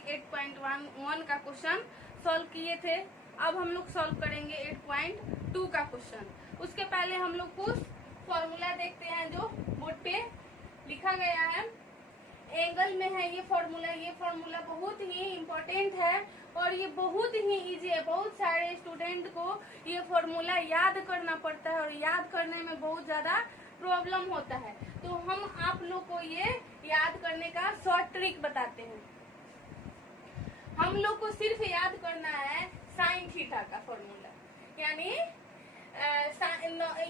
लोग 8.1 का question solve किए थे। अब हम लोग सॉल्व करेंगे 8.2 का क्वेश्चन। उसके पहले हम लोग कुछ फॉर्मूला देखते हैं जो बोर्ड पे लिखा गया है। एंगल में है ये फॉर्मूला बहुत ही इम्पोर्टेंट है और ये बहुत ही इजी है। बहुत सारे स्टूडेंट को ये फॉर्मूला याद करना पड़ता है और याद करने में बहुत ज्यादा प्रॉब्लम होता है। तो हम आप लोग को ये याद करने का शॉर्ट ट्रिक बताते हैं। हम लोग को सिर्फ याद करना है साइन थीटा का फॉर्मूला, यानी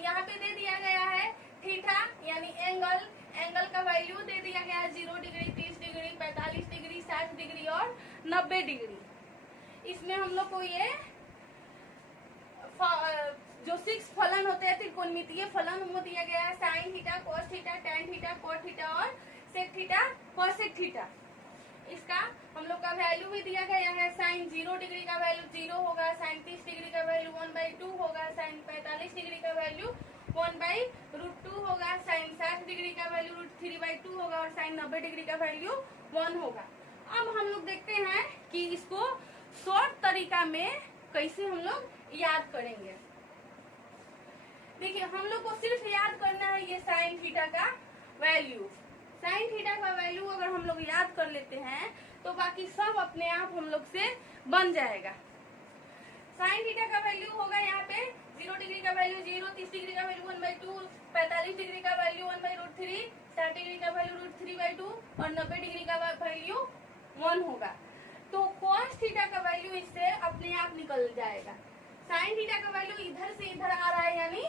यहाँ पे दे दिया गया है थीटा यानी एंगल का वैल्यू दे दिया गया है 0 डिग्री, 30 डिग्री, 45 डिग्री, 60 डिग्री और 90 डिग्री। इसमें हम लोग को ये जो 6 फलन होते हैं त्रिकोणमितीय फलन वो दिया गया है sine theta, cos theta, tan theta, cot theta और सेक थीटा, कोसेक थीटा। इसका हम लोग का वैल्यू भी दिया गया है। साइन 0 डिग्री का वैल्यू 0 होगा, साइन 30 डिग्री का वैल्यू 1/2 होगा, साइन 45 डिग्री का वैल्यू 1/√2 होगा, साइन 60 डिग्री का वैल्यू √3/2 होगा और साइन 90 डिग्री का वैल्यू 1 होगा। अब हम लोग देखते हैं कि इसको शॉर्ट तरीका में कैसे हम लोग याद करेंगे। देखिए, हम लोग को सिर्फ याद करना है ये साइन थीटा का वैल्यू। साइन थीटा का वैल्यू अगर हम लोग याद कर लेते हैं तो बाकी सब अपने आप हम लोग से बन जाएगा। साइन थीटा का वैल्यू होगा यहाँ पे 0 डिग्री का वैल्यू 0, 30 डिग्री का वैल्यू 1/2, 45 डिग्री का वैल्यू 1/√3, 60 डिग्री का वैल्यू √3/2 और 90 डिग्री का वैल्यू 1 होगा। तो cos थीटा का वैल्यू इससे अपने आप निकल जाएगा। साइन थीटा का वैल्यू इधर से इधर आ रहा है, यानी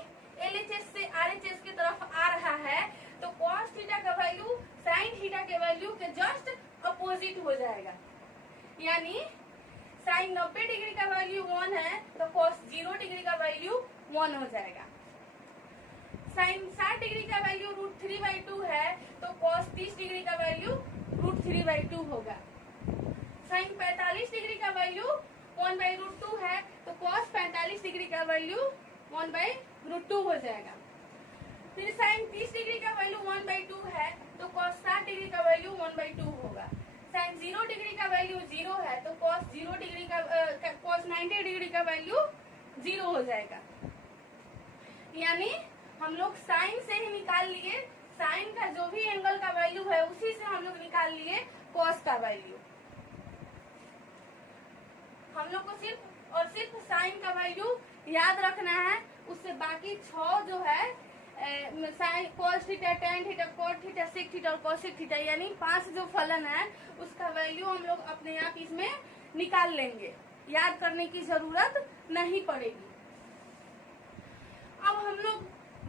LHS से RHS की तरफ आ रहा है, तो cos थीटा का वैल्यू साइन थीटा के वैल्यू के जस्ट अपोजिट हो जाएगा। यानी साइन 90 डिग्री का वैल्यू 1 है तो cos 0 डिग्री का वैल्यू 1 हो जाएगा। साइन 60 डिग्री का वैल्यू √3/2 है तो cos 30 डिग्री का वैल्यू √3/2 होगा। साइन 45 डिग्री का वैल्यू 1/√2 है तो cos 45 डिग्री का वैल्यू 1/√2 हो जाएगा। फिर साइन 30 डिग्री का वैल्यू 1/2 है तो cos 60 डिग्री का वैल्यू 1/2 होगा। साइन 0 डिग्री का वैल्यू 0 है तो cos 0 डिग्री का cos 90 डिग्री का वैल्यू 0 हो जाएगा। यानी हम लोग साइन से ही निकाल लिए, साइन का जो भी एंगल का वैल्यू है उसी से हम लोग निकाल लिए cos का वैल्यू। हम लोग को सिर्फ और सिर्फ साइन का वैल्यू याद रखना है, उससे बाकी 6 जो है sine, cos theta, tan theta, cot theta, sec theta और cosec थीटा यानी 5 जो फलन है उसका वैल्यू हम लोग अपने आप इसमें निकाल लेंगे, याद करने की जरूरत नहीं पड़ेगी। अब हम लोग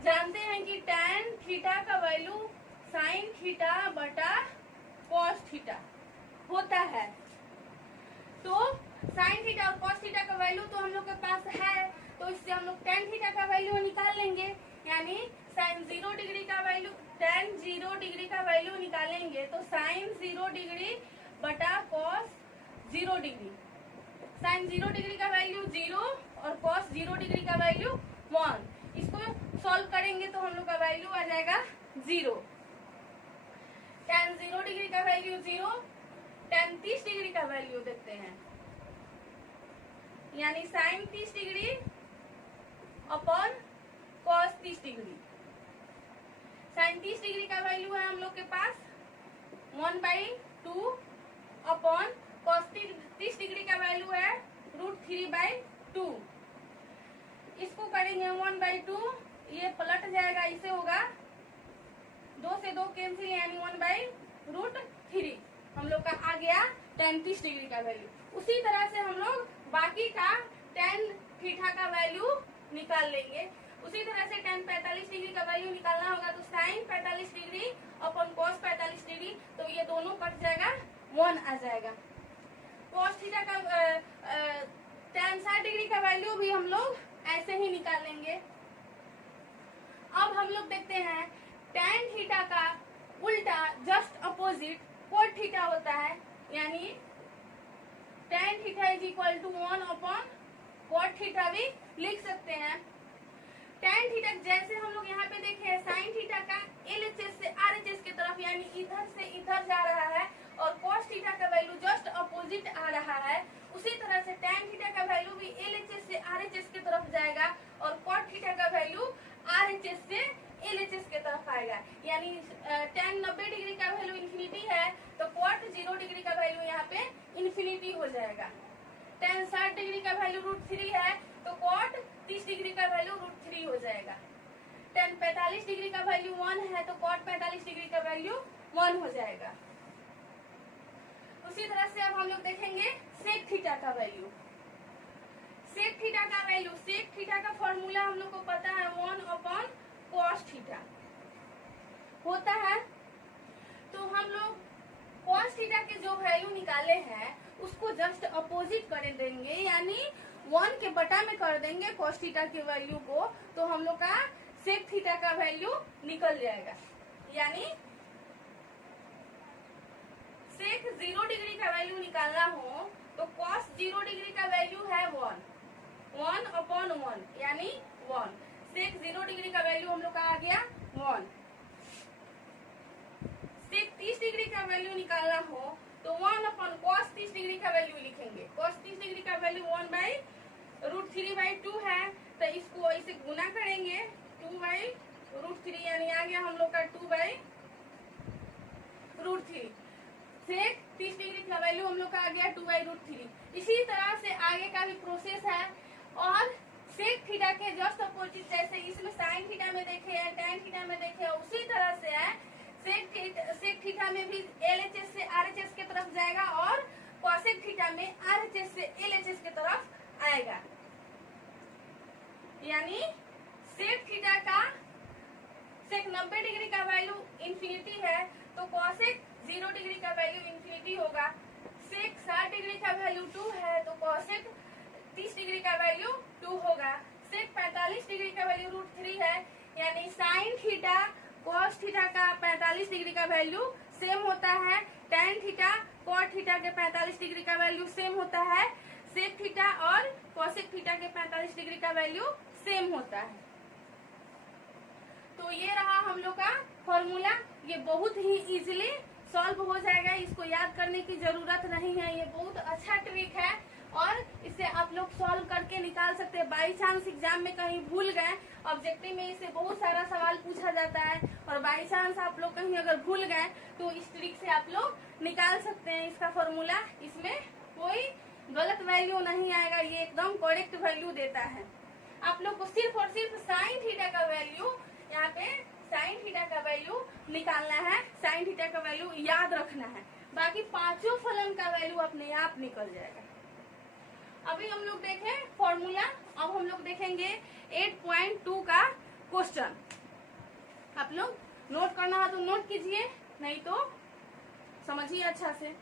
जानते हैं कि tan थीटा का वैल्यू साइन थीटा बटा cos थीटा होता है। तो साइन थीटा और cos थीटा का वैल्यू तो हम लोग के पास है, तो इससे हम लोग tan थीटा का वैल्यू निकाल लेंगे। यानी साइन 0 डिग्री का वैल्यू, tan 0 डिग्री का वैल्यू निकालेंगे तो साइन 0 डिग्री बटा cos 0 डिग्री। साइन 0 डिग्री का वैल्यू 0 और cos 0 डिग्री का वैल्यू 1। इसको सॉल्व करेंगे तो हम लोग का वैल्यू आ जाएगा 0। tan 0 डिग्री का वैल्यू 0, tan 30 डिग्री का वैल्यू देखते हैं, यानी sine 30 degree upon cos 30 degree. Sine 30 degree का वैल्यू है हम लोग के पास 1/2 अपॉन cos 30 डिग्री का वैल्यू है √3/2। इसको करेंगे 1/2, ये पलट जाएगा, इसे होगा 2 से 2 कैंसिल यानी 1/√3। हम लोग का आ गया tan 30 डिग्री का वैल्यू। उसी तरह से हम लोग बाकी का tan थीटा का वैल्यू निकाल लेंगे। उसी तरह से tan 45 डिग्री का वैल्यू निकालना होगा तो sine 45 degree upon cos 45 degree, तो ये दोनों कट जाएगा, 1 आ जाएगा। cos थीटा का tan 60 डिग्री का वैल्यू भी हम लोग ऐसे ही निकाल लेंगे। अब हम लोग देखते हैं tan थीटा का उल्टा जस्ट अपोजिट cot थीटा होता है, यानी tan theta is equal to 1 upon cot theta भी लिख सकते हैं। tan थीटा जैसे हम लोग यहाँ पे देखे साइन थीटा का LHS से RHS की तरफ यानी इधर से इधर जा रहा है और cos थीटा का वैल्यू जस्ट अपोजिट 0 डिग्री का वैल्यू यहाँ पे इन्फिनिटी हो जाएगा। tan 60 डिग्री का वैल्यू √3 है तो cot 30 डिग्री का वैल्यू √3 हो जाएगा। tan 45 डिग्री का वैल्यू 1 है तो cot 45 डिग्री का वैल्यू 1 हो जाएगा। उसी तरह से अब हम लोग देखेंगे sec थीटा का वैल्यू। sec थीटा का वैल्यू, sec थीटा का फॉर्मूला हम लोग को पता है 1/cos थीटा होता है। तो हम लोग cos थीटा के जो वैल्यू निकाले हैं उसको जस्ट अपोजिट कर देंगे, यानी 1 के बटा में कर देंगे cos थीटा के वैल्यू को, तो हम लोग का sec थीटा का वैल्यू निकल जाएगा। यानी sec 0 डिग्री का वैल्यू निकालना हो तो cos 0 डिग्री का वैल्यू है 1/1 यानी 1। sec 0 डिग्री का वैल्यू हम लोग का आ गया 1। sec 30 डिग्री का वैल्यू निकालना हो तो 1/cos 30 डिग्री का वैल्यू लिखेंगे। cos 30 डिग्री का वैल्यू 1/√3/2 है, तो इसको ऐसे गुना करेंगे 2/√3 यानी आ गया हम लोग का 2/√3। sec 30 डिग्री का वैल्यू हम लोग का आ गया 2/√3। इसी तरह से आगे का भी प्रोसेस है। और sec थीटा के जस्ट अपोजिट, जैसे इसमें sin थीटा में देखे हैं, tan थीटा में देखे हैं, उसी तरह से है sec थीटा में भी LHS से RHS की तरफ जाएगा और cosec थीटा में RHS से LHS की तरफ आएगा। यानी sec थीटा का sec 90 डिग्री का वैल्यू इन्फिनिटी है तो cosec 0 डिग्री का वैल्यू इन्फिनिटी होगा। sec 60 डिग्री का वैल्यू 2 है तो cosec 30 डिग्री का वैल्यू 2 होगा। sec 45 डिग्री का वैल्यू √3 है, यानी sin थीटा cos थीटा का 45 डिग्री का वैल्यू सेम होता है। tan थीटा cot थीटा के 45 डिग्री का वैल्यू सेम होता है। sec थीटा और cosec थीटा के 45 डिग्री का वैल्यू सेम होता है। तो ये रहा हम लोग का फॉर्मूला। ये बहुत ही इजीली सॉल्व हो जाएगा, इसको याद करने की जरूरत नहीं है। ये बहुत अच्छा ट्रिक है और इसे आप लोग सॉल्व करके निकाल सकते हैं। बाई चांस एग्जाम में कहीं भूल गए, ऑब्जेक्टिव में इसे बहुत सारा सवाल पूछा जाता है और बाई चांस आप लोग कहीं अगर भूल गए तो इस ट्रिक से आप लोग निकाल सकते हैं इसका फॉर्मूला। इसमें कोई गलत वैल्यू नहीं आएगा, ये एकदम करेक्ट वैल्यू देता है। आप लोग को सिर्फ और सिर्फ साइन थीटा का वैल्यू, यहाँ पे साइन थीटा का वैल्यू निकालना है, साइन थीटा का वैल्यू याद रखना है, बाकी पांचों फलन का वैल्यू अपने आप निकल जाएगा। अभी हम लोग देखें फॉर्मूला, अब हम लोग देखेंगे 8.2 का क्वेश्चन। आप लोग नोट करना है तो नोट कीजिए, नहीं तो समझिए अच्छा से।